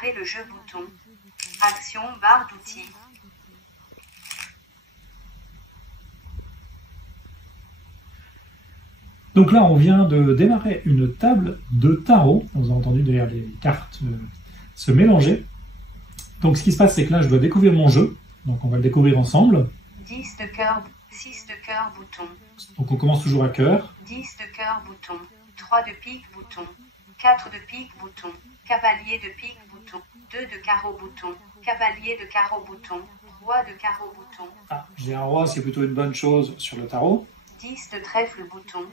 Démarrer le jeu bouton. Action barre d'outils. Donc là, on vient de démarrer une table de tarot. Vous avez entendu d'ailleurs les cartes se mélanger. Donc ce qui se passe, c'est que là, je dois découvrir mon jeu. Donc on va le découvrir ensemble. 10 de cœur, 6 de cœur, bouton. Donc on commence toujours à cœur. 10 de cœur, bouton. 3 de pique, bouton. 4 de pique, bouton. Cavalier de pique, bouton. 2 de carreau, bouton. Cavalier de carreau, bouton. Roi de carreau, bouton. Ah, j'ai un roi, c'est plutôt une bonne chose sur le tarot. 10 de trèfle, bouton.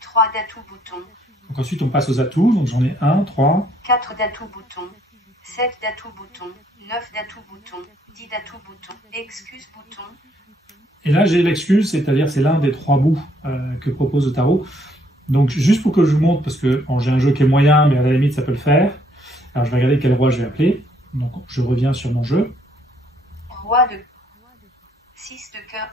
3 d'atouts, bouton. Donc ensuite, on passe aux atouts. Donc j'en ai 1, 3. 4 d'atouts, bouton. 7 d'atouts, bouton. 9 d'atouts, bouton. 10 d'atouts, bouton. Excuse, bouton. Et là, j'ai l'excuse, c'est-à-dire c'est l'un des 3 bouts que propose le tarot. Donc juste pour que je vous montre, parce que bon, j'ai un jeu qui est moyen, mais à la limite, ça peut le faire. Alors je vais regarder quel roi je vais appeler. Donc je reviens sur mon jeu. Roi de 6 de cœur.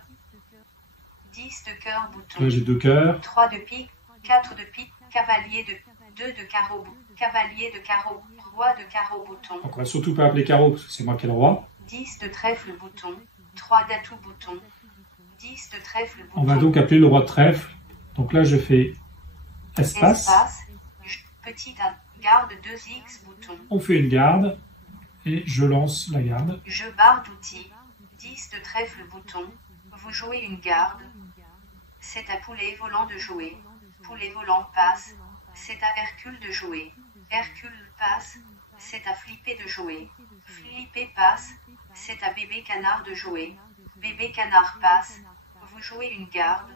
10 de cœur, bouton. Là, j'ai 2 cœurs. 3 de pique. 4 de pique. Cavalier de 2 de carreau. Cavalier de carreau. Roi de carreau, bouton. Donc on va surtout pas appeler carreau, parce que c'est moi qui ai le roi. 10 de trèfle, bouton. 3 d'atouts, bouton. 10 de trèfle, bouton. On va donc appeler le roi de trèfle. Donc là, je fais espace. Petite garde 2x, bouton. On fait une garde. Et je lance la garde. Jeu barre d'outils. 10 de trèfle, bouton. Vous jouez une garde. C'est à poulet volant de jouer. Poulet volant passe. C'est à Hercule de jouer. Hercule passe. C'est à Flipper de jouer. Flipper passe. C'est à bébé canard de jouer. Bébé canard passe. Vous jouez une garde.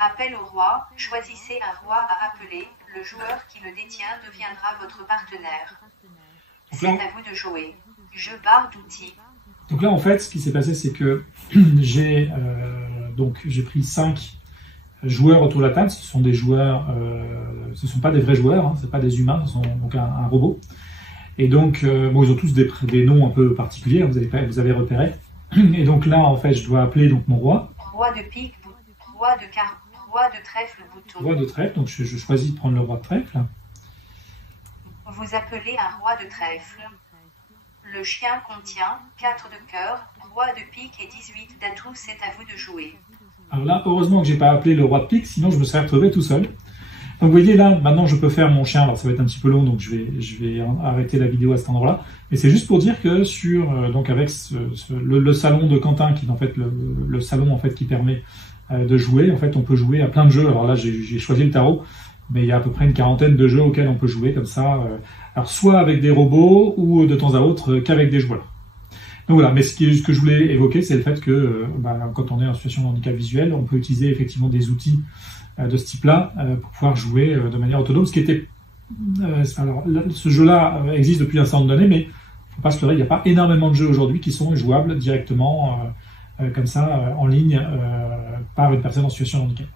Appel au roi. Choisissez un roi à appeler. Le joueur qui le détient deviendra votre partenaire. C'est à vous de jouer. Jeu barre d'outils. Donc là, en fait, ce qui s'est passé, c'est que j'ai pris 5 joueurs autour de la table. Ce sont des joueurs, ce ne sont pas des vrais joueurs, hein, ce ne sont pas des humains, ce sont donc un robot. Et donc, bon, ils ont tous des noms un peu particuliers, hein, vous avez repéré. Et donc là, en fait, je dois appeler donc mon roi. Roi de pique, roi de carreau, roi de trèfle, bouton. Roi de trèfle, donc je choisis de prendre le roi de trèfle. Vous appelez un roi de trèfle. Le chien contient 4 de cœur, roi de pique et 18 d'atouts, c'est à vous de jouer. Alors là, heureusement que j'ai pas appelé le roi de pique, sinon je me serais retrouvé tout seul. Donc vous voyez là, maintenant je peux faire mon chien, alors ça va être un petit peu long, donc je vais arrêter la vidéo à cet endroit-là. Mais c'est juste pour dire que donc avec le salon de Quentin, qui est en fait le salon en fait qui permet de jouer, en fait on peut jouer à plein de jeux. Alors là j'ai choisi le tarot, mais il y a à peu près une 40aine de jeux auxquels on peut jouer comme ça. Alors soit avec des robots ou de temps à autre qu'avec des joueurs. Donc voilà, mais ce que je voulais évoquer, c'est le fait que quand on est en situation de handicap visuel, on peut utiliser effectivement des outils de ce type-là pour pouvoir jouer de manière autonome. Ce qui était, alors ce jeu-là existe depuis un certain nombre d'années, mais il ne faut pas se leurrer, il n'y a pas énormément de jeux aujourd'hui qui sont jouables directement comme ça en ligne par une personne en situation de handicap.